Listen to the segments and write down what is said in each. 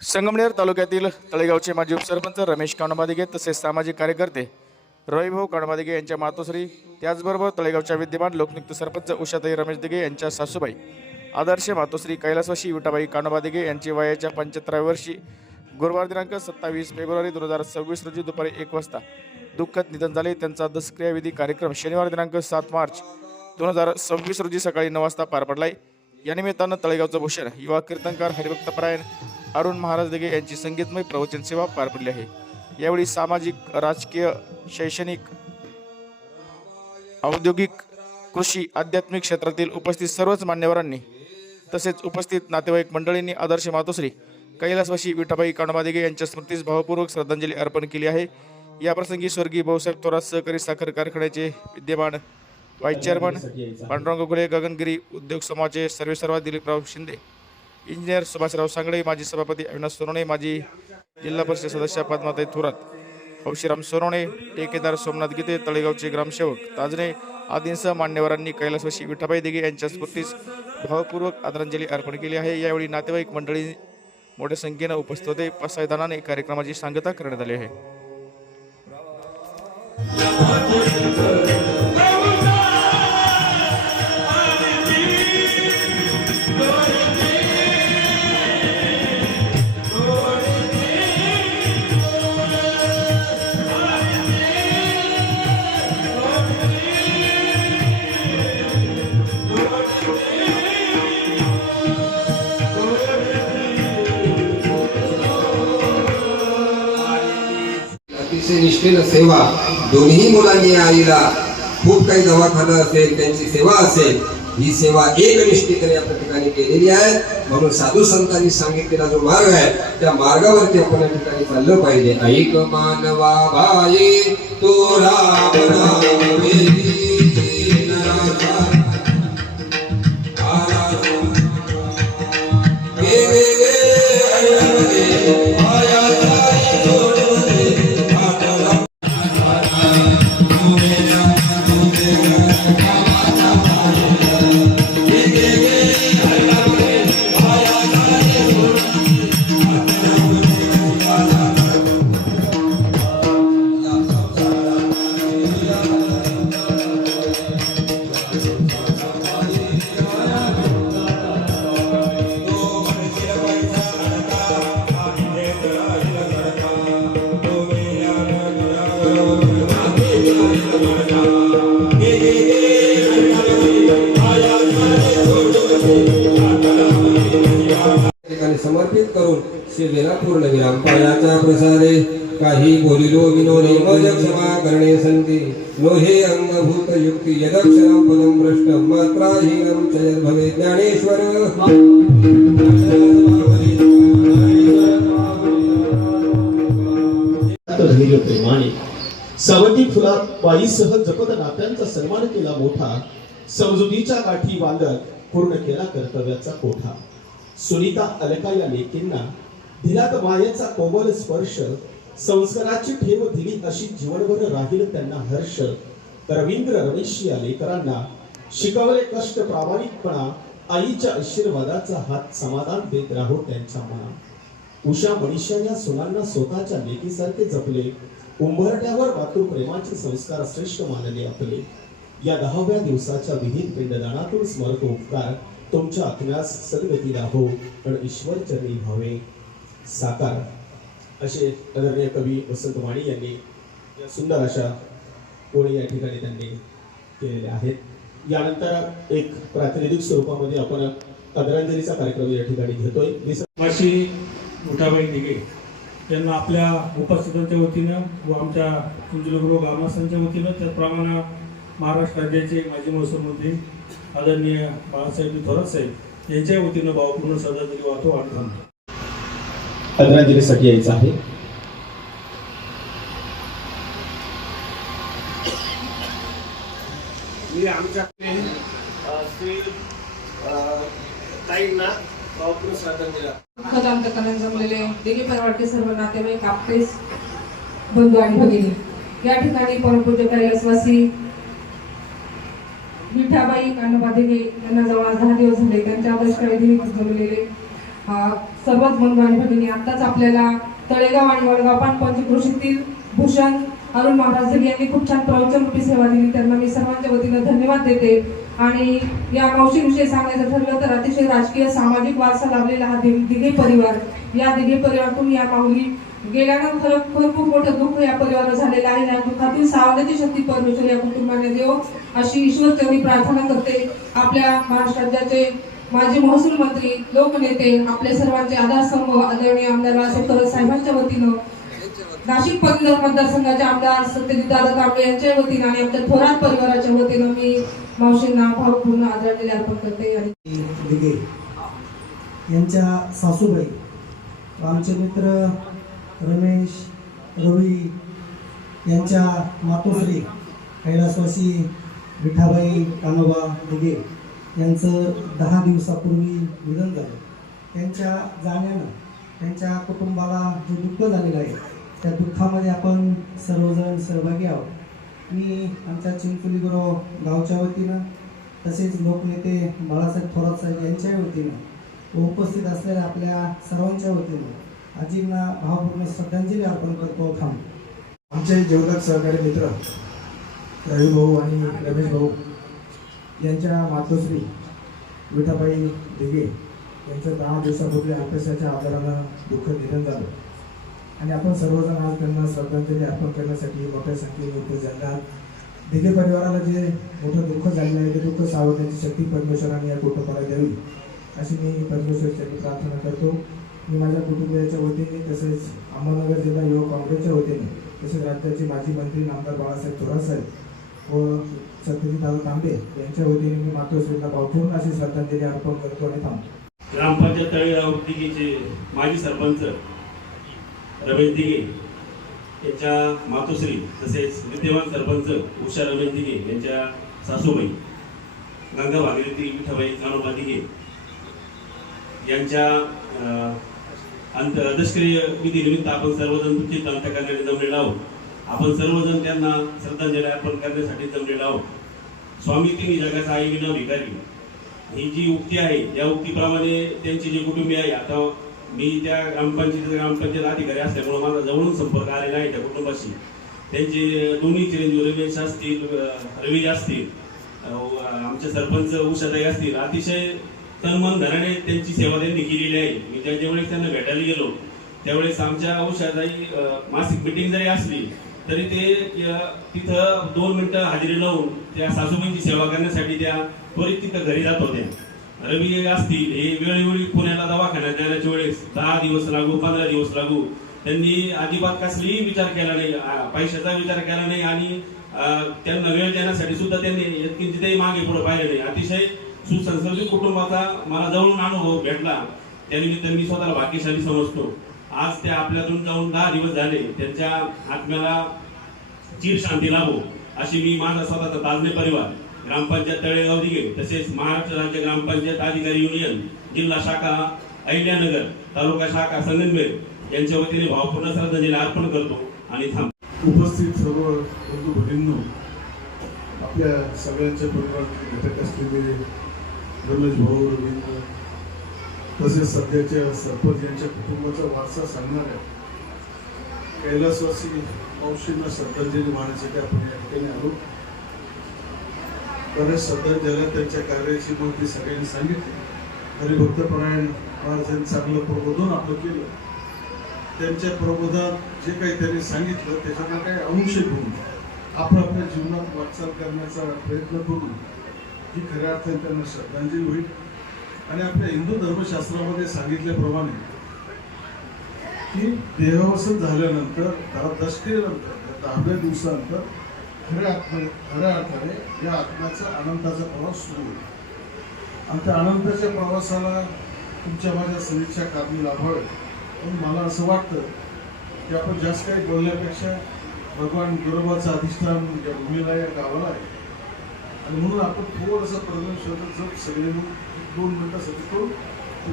संगमनेर तालुक्यातील तळेगावचे माजी उपसरपंच रमेश कानोबादिगे तसेच सामाजिक कार्यकर्ते रविभाऊ कानोबादिगे यांच्या मातोश्री, त्याचबरोबर तळेगावच्या विद्यमान लोकनियुक्त सरपंच उषाताई रमेश दिगे यांच्या सासूबाई आदर्श मातोश्री कैलासवासी विठाबाई कानोबादिगे यांची वयाच्या 75व्या वर्षी गुरुवार दिनांक 27 फेब्रुवारी 2026 रोजी दुपारी 1 वाजता दुःखद निधन झाले। त्यांचा दशक्रियाविधी कार्यक्रम शनिवार दिनांक 7 मार्च 2026 रोजी सकाळी 9 वाजता पार पडलाय। या निमित्तानं तळेगावचं भूषण युवा कीर्तनकार हरिभक्तपरायण अरुण महाराज दिगे यांची संगीतमय प्रवचन सेवा पार पडली आहे। यावेळी सामाजिक, राजकीय, शैक्षणिक, औद्योगिक, कृषी, आध्यात्मिक क्षेत्रातील उपस्थित सर्वच मान्यवरांनी तसेच उपस्थित नातेवाईक मंडळींनी आदर्श मातोश्री कैलासवासी विठाबाई कानोबादिगे यांच्या स्मृतीस भावपूर्वक श्रद्धांजली अर्पण केली आहे। या प्रसंगी स्वर्गीय भाऊसाहेब थोरात सहकारी साखर कारखान्याचे विद्यमान व्हाईस चेअरमन पांडुरंग घुले, गगनगिरी उद्योग समूहाचे सर्वेसर्वा दिलीपराव शिंदे, इंजिनियर सुभाषराव सांगळे, माजी सभापती अविनाश सोनवणे, माजी जिल्हा परिषद सदस्य पद्माताई थोरात, हौशीराम सोनवणे, ठेकेदार सोमनाथ गीते, तळेगावचे ग्रामसेवक ताजने आदींसह मान्यवरांनी कैलासवासी विठाबाई दिगे यांच्या स्मृतीस भावपूर्वक आदरांजली अर्पण केली आहे। यावेळी नातेवाईक मंडळी मोठ्या संख्येने उपस्थित होते। पसायदानाने कार्यक्रमाची सांगता करण्यात आली आहे। अतिशय निष्ठेनं सेवा, दोन्ही मुलांनी आईला खूप काही दवाखाना असेल, त्यांची सेवा असेल, ही सेवा एकनिष्ठेने या ठिकाणी केलेली आहे। म्हणून साधू संतांनी सांगितलेला जो मार्ग आहे त्या मार्गावरती आपण या ठिकाणी चाललं पाहिजे। ऐक मानवा भाई तो राम नाम वेदी नराचा आला समर्पित करून सेवेला पूर्ण विराम। पायाच्या प्रसारे काही बोलिलो विनोदे मज क्षमा करणे संती लोहे अंगभूत युक्ती यदक्षरम पदम भ्रष्ट मात्राहीनम च भवे ज्ञानेश्वर। प्रेमाने सावंती फुलात बाईसह जपत नात्यांचा सन्मान केला मोठा, समजुतीच्या गाठी बांधत पूर्ण केला कर्तव्याचा कोठा। सुनीता अलका या लेकींना दिलात मायेचा कोमल स्पर्श, संस्काराची ठेव दिली अशी जीवनभर राहील त्यांना हर्ष। रवींद्र रमेश या लेकरांना शिकवले कष्ट प्रामाणिकपणा, आईच्या आशीर्वादाचा हात समाधान देत राहो त्यांच्या मना। उषा मनीषा या सुनांना स्वतःच्या लेकीसारखे जपले, उंबरट्यावर मातृप्रेमाचे संस्कार श्रेष्ठ मानले आपले। या 10व्या दिवसाच्या विहित पिंडदानातून स्मरतो उपकार, तुमच्या आत्म्यास सद्गती लाभो पण ईश्वर चरणी भावे साकार। असे आदरणीय कवी वसंत माळी यांनी या सुंदर अशा ओळी या ठिकाणी त्यांनी केलेल्या आहेत। यानंतर एक प्रातिनिधिक स्वरूपामध्ये आपण आदरांजलीचा कार्यक्रम या ठिकाणी घेतोय। अशी विठाबाई दिगे यांना आपल्या उपस्थितांच्या वतीनं व आमच्या कुंजलगुरू ग्रामस्थांच्या वतीनं, त्याचप्रमाणे महाराष्ट्र राज्याचे माजी महसूल मंत्री आदरणीय बाळासाहेब थोरात साहेब यांच्या वतीनं भावपूर्ण श्रद्धांजली वाहतो आणि थांबतो। आदरांजलीसाठी यायचं आहे। मी आमच्याकडे ताईंना भावपूर्ण श्रद्धांजली अंतकरण जमलेले दिगे परिवारचे सर्व नातेवाईक, आपलेच बंधू आणि भगिनी, या ठिकाणी परमपूज्य कैलासवासी विठाबाई कानोबादिगे यांना जवळ 10 दिवस झाले त्यांच्या आदर्श विधी जमलेले सर्वच बंधू आणि भगिनी, आत्ताच आपल्याला तळेगाव आणि वडगाव पंचक्रोशीतील भूषण अरुण महाराज दिघे यांनी खूप छान प्रवचनरूपी सेवा दिली. त्यांना मी सर्वांच्या वतीनं धन्यवाद देते. आणि या मावशीविषयी सांगायचं ठरलं तर अतिशय राजकीय सामाजिक वारसा लाभलेला हा दिघे परिवार, या दिघे परिवारातून या माऊली गेल्यानं खरं खूप मोठं दुःख या परिवाराला झालेलं आहे. या दुःखातून सावधाची शक्ती परमेश्वर या कुटुंबाने देव अशी ईश्वर चरणी प्रार्थना करते. आपल्या महाराष्ट्र राज्याचे माजी महसूल मंत्री, लोकनेते, आपले सर्वांचे आधारस्तंभ आदरणीय आमदार बाळासाहेब थोरात साहेबांच्या वतीनं, नाशिक पदवीधर मतदारसंघाचे आमदार सत्यजितदादा तांबे यांच्या वतीनं आणि आमच्या थोरात परिवाराच्या वतीनं मी मावशींना भावपूर्ण आदरांजली अर्पण करते. दिघे यांच्या सासूबाई, आमचे मित्र रमेश, रवी यांच्या मातोश्री कैलासवासी विठाबाई कानोबा दिघे यांचं 10 दिवसापूर्वी निधन झालं. त्यांच्या जाण्यानं त्यांच्या कुटुंबाला जे दुःख झालेलं आहे त्या दुःखामध्ये आपण सर्वजण सहभागी आहोत. मी आमच्या चिंचोली गुरव गावच्या वतीनं तसेच लोकनेते बाळासाहेब थोरात साहेब यांच्या वतीनं उपस्थित असलेल्या आपल्या सर्वांच्या वतीनं आजींना भावपूर्ण श्रद्धांजली अर्पण करतो. आमचे जेवढक सहकारी मित्र रवी भाऊ आणि रमेश भाऊ यांच्या मातोश्री विठाबाई दिघे यांचं 10 दिवसापूर्वी अभ्यासाच्या आजारानं दुःख निधन झालं आणि आपण सर्वजण आज त्यांना श्रद्धांजली अर्पण करण्यासाठी मोठ्या संख्येने उपस्थित झाले आहात. दिघे परिवाराला जे मोठं दुःख झालेलं आहे ते दुःख सावरण्याची शक्ती परमेश्वराने या कुटुंबाला द्यावी अशी मी परमेश्वराची प्रार्थना करतो. मी माझ्या कुटुंबियाच्या वतीने तसेच अहमदनगर जिल्हा युवक काँग्रेसच्या वतीने तसेच राज्याचे माजी मंत्री आमदार बाळासाहेब थोरात साहेब व सत्यजितदादा तांबे यांच्या वतीने मी मातोश्रीला भावपूर्ण अशी श्रद्धांजली अर्पण करतो आणि थांबतो. ग्रामपंचायत तळेगाव दिघेचे माजी सरपंच रमेश दिघे यांच्या मातोश्री तसेच विद्यमान सरपंच उषा रमेश दिघे यांच्या सासूबाई गंगा भागीरथी विठाबाई कानोबा दिघे यांच्या अंत्यदष्क्रिय विधीनिमित्त आपण सर्वजण दुःखित अंत्यकारणाने जमलेलो आहोत. आपण सर्वजण त्यांना श्रद्धांजली अर्पण करण्यासाठी जमलेलो आहोत. स्वामी तिन्ही जगाचा आई विना भिकारी ही जी उक्ती आहे या उक्तीप्रमाणे त्यांची जी कुटुंबीय आहे, आता मी त्या ग्रामपंचायत अधिकारी असल्यामुळे माझा जवळून संपर्क आलेला आहे त्या कुटुंबाशी. त्यांचे दोन्ही चिरंजीव रमेश असतील, रवी असतील, आमचे सरपंच उषाताई असतील, अतिशय तनमन धनाने त्यांची सेवा त्यांनी केलेली आहे. मी ज्यावेळेस त्यांना भेटायला गेलो त्यावेळेस आमच्या उषाताई मासिक मिटिंग जरी असली तरी ते तिथं 2 मिनिटं हजेरी लावून त्या सासूबाईंची सेवा करण्यासाठी त्या त्वरित तिथं घरी जात होत्या. रवी असतील, हे वेळोवेळी पुण्याला दवाखान्यात जाण्याच्या वेळेस 10 दिवस लागू 15 दिवस लागू त्यांनी अजिबात कसलीही विचार केला नाही, पैशाचा विचार केला नाही आणि त्यांना वेळ देण्यासाठी सुद्धा त्यांनी किंचितही मागे पुढे पाहिले नाही. अतिशय सुसंस्कृत कुटुंबाचा मला जवळून अनुभव भेटला. त्यानिमित्त मी स्वतःला भाग्यशाली समजतो. आज त्या आपल्यातून जाऊन 10 दिवस झाले. त्यांच्या आत्म्याला चिर शांती लाभो अशी मी माझा स्वतःचा ताजने परिवार, ग्रामपंचायत तळेगाव दिघे तसेच महाराष्ट्र राज्य ग्रामपंचायत अधिकारी युनियन, जिल्हा शाखा अहिल्यानगर, तालुका शाखा संगमनेर यांच्या वतीने भावपूर्ण श्रद्धांजली अर्पण करतो आणि थांबतो. उपस्थित सर्व बंधू भगिनींनो, आपल्या सगळ्यांच्या परिवाराचे घटक असलेले रमेश भाऊ, रवींद्र तसेच सध्याच्या सरपंच यांच्या कुटुंबाचा वारसा सांगणाऱ्या कैलासवासी मावशींना श्रद्धांजली वाहण्यासाठी आपण या ठिकाणी आलो. बऱ्याच श्रद्धांजली त्यांच्या कार्याची माहिती सगळ्यांनी सांगितली. हरिभक्तपरायण महाराजांनी चांगलं प्रबोधन आपलं केलं. त्यांच्या प्रबोधात जे काही त्यांनी सांगितलं त्याच्यातला काही अंश घेऊन आपण आपल्या जीवनात वाटचाल करण्याचा प्रयत्न करू ही खऱ्या अर्थाने त्यांना श्रद्धांजली होईल. आणि आपल्या हिंदू धर्मशास्त्रामध्ये सांगितल्याप्रमाणे की देहावसन झाल्यानंतर त्याला दशकेनंतर 10व्या दिवसानंतर खऱ्या अर्थाने या आत्म्याचा अनंताचा प्रवास सुरू होईल. आणि त्या अनंताच्या प्रवासाला तुमच्या माझ्या सदिच्छा कामी लाभावे. पण मला असं वाटतं की आपण जास्त काही बोलण्यापेक्षा भगवान गुरुबाचं अधिष्ठान या भूमीला या गावाला आहे आणि म्हणून आपण थोडंसं परमेश्वराचं सगळे 2 मिनिटासाठी करू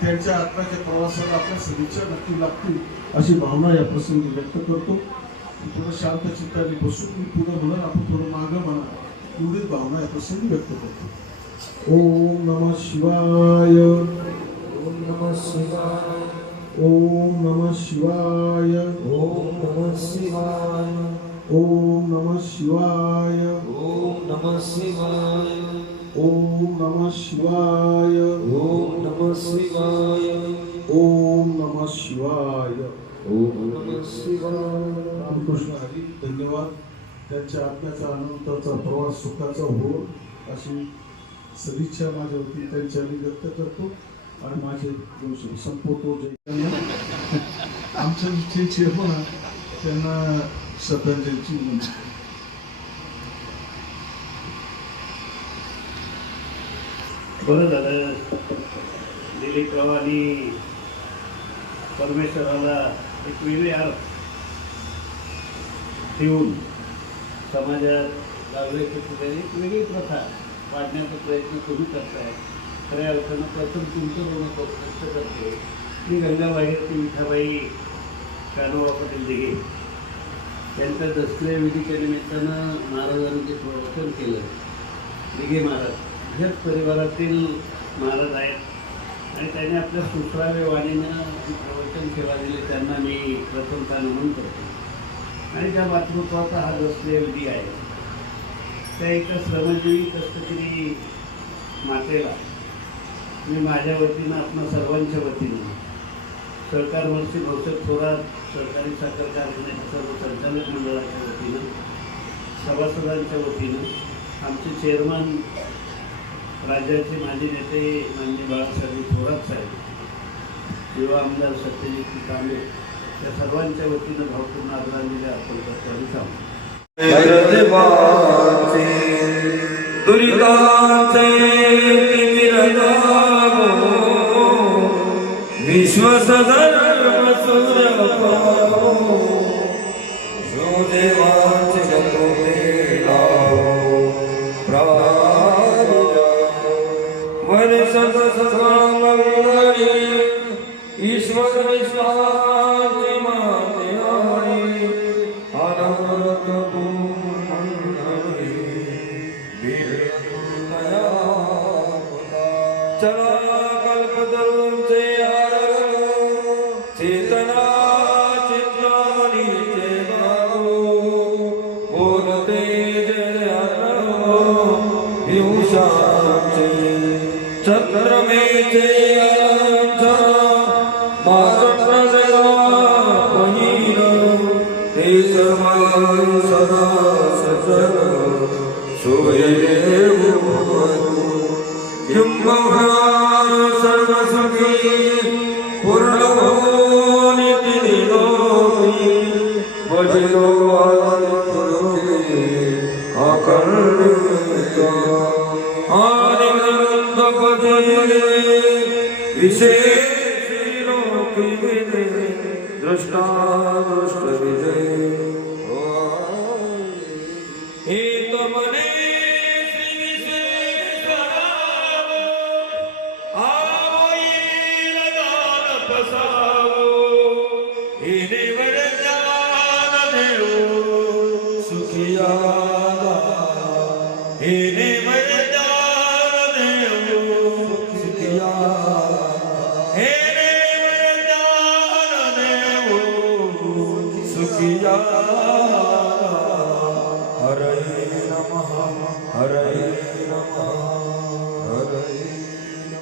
त्यांच्या आत्म्याच्या प्रवासाला आपल्या सदिच्छा नक्की लागतील अशी भावना या प्रसंगी व्यक्त करतो. थोडं शांत चित्ताने बसून मी पुढं म्हणून आपण थोडं मागं म्हणा एवढीच भावना या प्रसंगी व्यक्त करतो. ओम नमः शिवाय. ओम नमः शिवाय ओम नमः शिवाय ओम नमः शिवाय ओम नमः शिवाय ओम नमः शिवाय ओम नमः शिवाय ओम नमः शिवाय ओम नमः शिवाय ओम नमः शिवाय रामकृष्ण हरी धन्यवाद. त्यांच्या आत्म्याचा अनंताचा प्रवास सुखाचा हो अशी सदिच्छा माझ्या वतीने त्यांच्या मी व्यक्त करतो आणि माझे दोष संपवतो. आमच्या जे चेअरमन आहे त्यांना श्रद्धांजलीची विनंती. बरं झालं दिलीपरावांनी परमेश्वराला एक वेगळी आर ठेवून समाजात लागल्याची ठिकाणी एक वेगळी प्रथा पाडण्याचा प्रयत्न तुम्ही करताय. खऱ्या अर्थानं प्रथम तुमचं ऋण कष्ट करते ती गंगाबाई ती विठाबाई कानोबा पाटील दिघे त्यांच्या दसऱ्या विधीच्या निमित्तानं महाराजांनी जे प्रवचन केलं. दिघे महाराज ह्याच परिवारातील महाराज आहेत आणि त्यांनी आपल्या सुश्राव्य वाणीनं जी प्रवचन सेवा दिली त्यांना मी प्रथमतः नमन करतो. आणि त्या मातृत्वाचा हा दसऱ्या विधी आहे त्या एका श्रमजीवी कष्टकरी मातेला मी माझ्या वतीनं आपल्या सर्वांच्या वतीनं सहकार मंत्री भाऊसाहेब थोरात सहकारी साखर कारखान्याच्या सर्व संचालक मंडळाच्या वतीनं सभासदांच्या वतीनं आमचे चेअरमन राज्याचे माजी नेते माननीय बाळासाहेब थोरात साहेब युवा आमदार सत्यजित कांबळे या सर्वांच्या वतीनं भावपूर्ण आदरांजली अर्पण करतो आणि थांबतो. ईश्वर विश्वाची माते आनंद चला कल्पतरूंचे चेतना चिंतामणीचे गावो बोलते जय हिंसाचे चक्रमेचे सदा सचर सर्वसुखी पूर्ण भजलो विशेष दृष्टा दृष्ट विजय